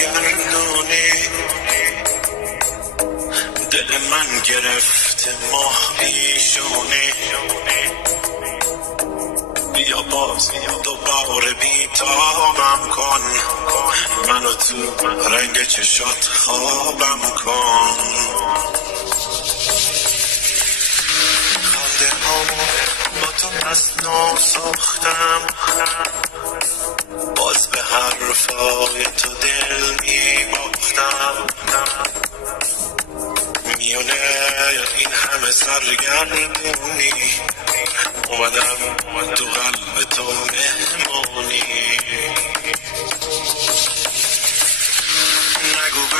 گردونی، دل من گرفته ماه پیشونی. بیا باز دوباره بیتابم کن، منو تو رنگ چشات خوابم کن. خنده هامو با تو از نو ساختم، باز به حرفای تو دل می باختم. میونه این همه سرگردونی، اومدم تو قلب تو مهمونی. نگو